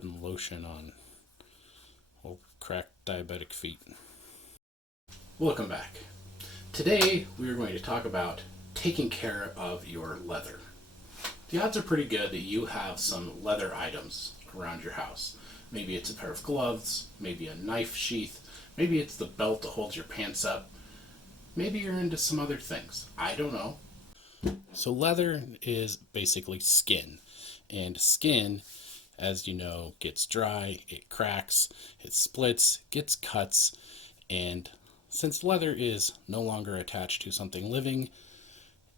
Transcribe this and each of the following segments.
putting lotion on old cracked diabetic feet. Welcome back. Today we are going to talk about taking care of your leather. The odds are pretty good that you have some leather items around your house. Maybe it's a pair of gloves, maybe a knife sheath, maybe it's the belt that holds your pants up. Maybe you're into some other things. I don't know. So leather is basically skin. And skin, as you know, gets dry, it cracks, it splits, gets cuts, and since leather is no longer attached to something living,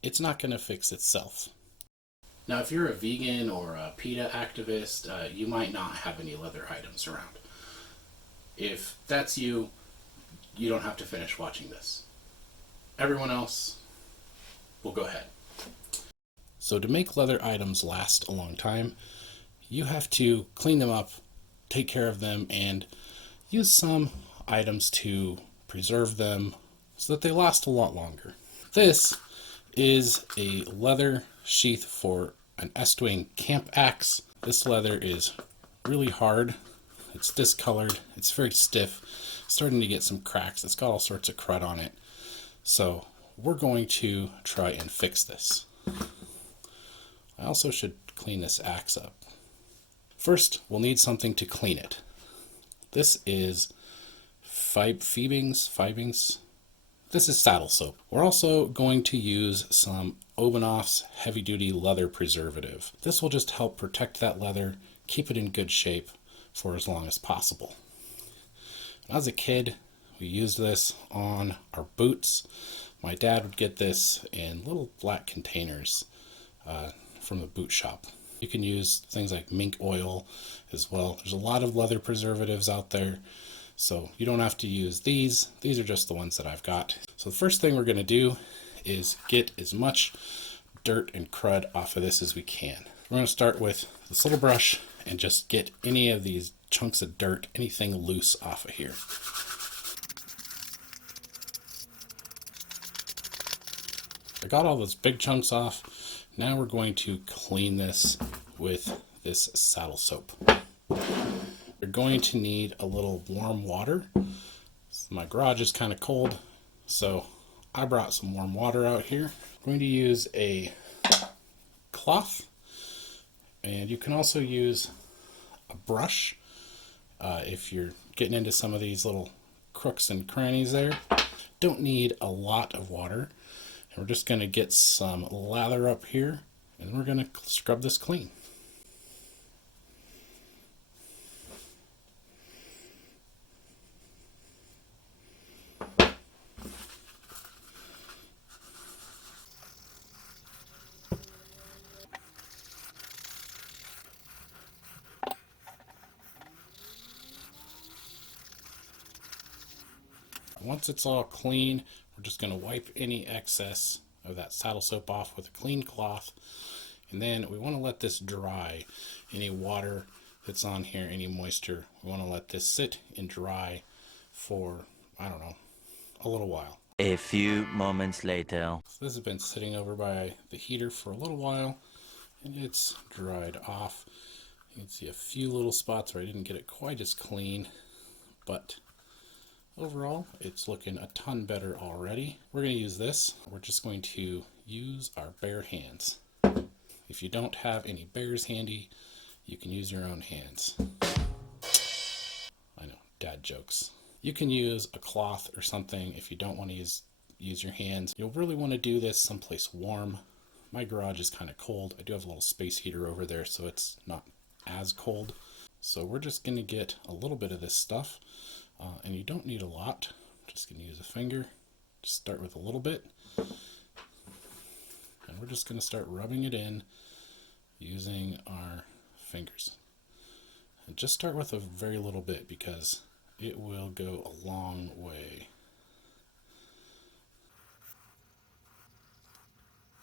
it's not going to fix itself. Now, if you're a vegan or a PETA activist, you might not have any leather items around. If that's you, you don't have to finish watching this. Everyone else, will go ahead. So to make leather items last a long time, you have to clean them up, take care of them, and use some items to preserve them so that they last a lot longer. This is a leather sheath for an Estwing camp axe. This leather is really hard. It's discolored. It's very stiff. Starting to get some cracks. It's got all sorts of crud on it. So we're going to try and fix this. I also should clean this axe up. First, we'll need something to clean it. This is Fibings. This is Saddlesoap. We're also going to use some Obanoff's heavy duty leather preservative. This will just help protect that leather, keep it in good shape for as long as possible. As a kid, we used this on our boots. My dad would get this in little black containers from the boot shop. You can use things like mink oil as well. There's a lot of leather preservatives out there, so you don't have to use these. These are just the ones that I've got. So the first thing we're going to do is get as much dirt and crud off of this as we can. We're going to start with this little brush and just get any of these chunks of dirt, anything loose off of here. I got all those big chunks off. Now we're going to clean this with this Saddlesoap. You're going to need a little warm water. My garage is kind of cold, so I brought some warm water out here. I'm going to use a cloth, and you can also use a brush if you're getting into some of these little crooks and crannies there. Don't need a lot of water. And we're just going to get some lather up here, and we're going to scrub this clean. Once it's all clean, we're just going to wipe any excess of that Saddlesoap off with a clean cloth, and then we want to let this dry. Any water that's on here, any moisture, we want to let this sit and dry for, I don't know, a little while. A few moments later. So this has been sitting over by the heater for a little while, and it's dried off. You can see a few little spots where I didn't get it quite as clean, but overall, it's looking a ton better already. We're going to use this. We're just going to use our bare hands. If you don't have any bears handy, you can use your own hands. I know, dad jokes. You can use a cloth or something if you don't want to use your hands. You'll really want to do this someplace warm. My garage is kind of cold. I do have a little space heater over there, so it's not as cold. So we're just going to get a little bit of this stuff. And you don't need a lot. I'm just going to use a finger. Just start with a little bit. And we're just going to start rubbing it in using our fingers. And just start with a very little bit because it will go a long way.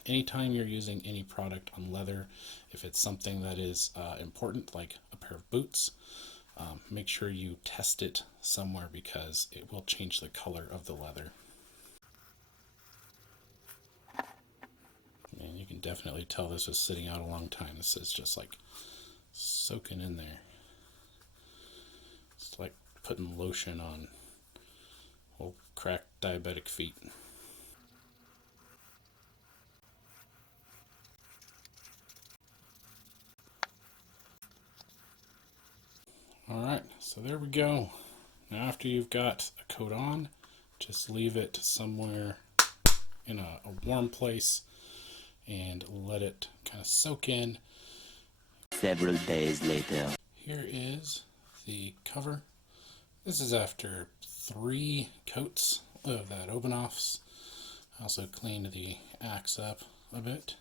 Anytime you're using any product on leather, if it's something that is important, like a pair of boots, make sure you test it somewhere because it will change the color of the leather. And you can definitely tell this was sitting out a long time. This is just like soaking in there. putting lotion on old cracked diabetic feet. Alright, so there we go. Now after you've got a coat on, just leave it somewhere in a warm place and let it kind of soak in. Several days later. Here is the cover. This is after 3 coats of that Obenoffs. I also cleaned the axe up a bit.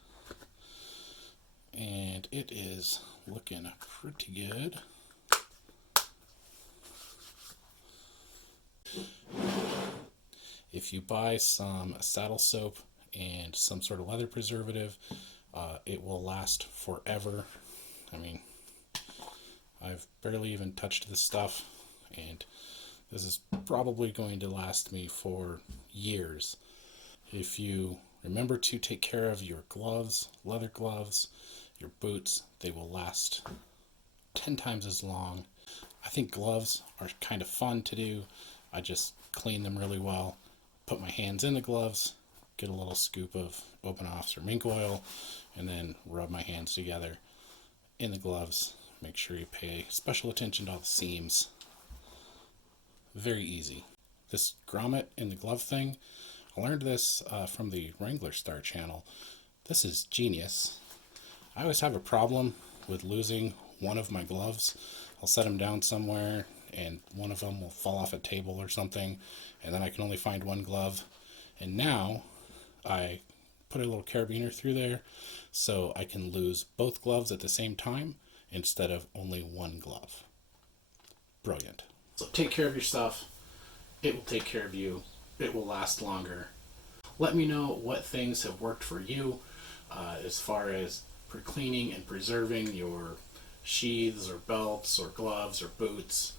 And it is looking pretty good. If you buy some Saddlesoap and some sort of leather preservative, it will last forever. I mean, I've barely even touched this stuff, and this is probably going to last me for years. If you remember to take care of your gloves, leather gloves, your boots, they will last 10 times as long. I think gloves are kind of fun to do. I just clean them really well, put my hands in the gloves, get a little scoop of Obenoffs or mink oil, and then rub my hands together in the gloves. Make sure you pay special attention to all the seams. Very easy. This grommet in the glove thing, I learned this from the Wrangler Star channel. This is genius. I always have a problem with losing one of my gloves. I'll set them down somewhere and one of them will fall off a table or something, and then I can only find one glove. And now I put a little carabiner through there so I can lose both gloves at the same time instead of only one glove. Brilliant. So take care of your stuff. It will take care of you. It will last longer. Let me know what things have worked for you as far as cleaning and preserving your sheaths or belts or gloves or boots.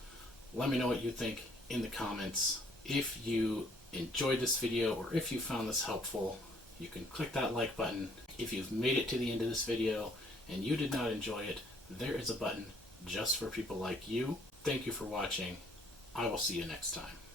Let me know what you think in the comments. If you enjoyed this video or if you found this helpful, you can click that like button. If you've made it to the end of this video and you did not enjoy it, there is a button just for people like you. Thank you for watching. I will see you next time.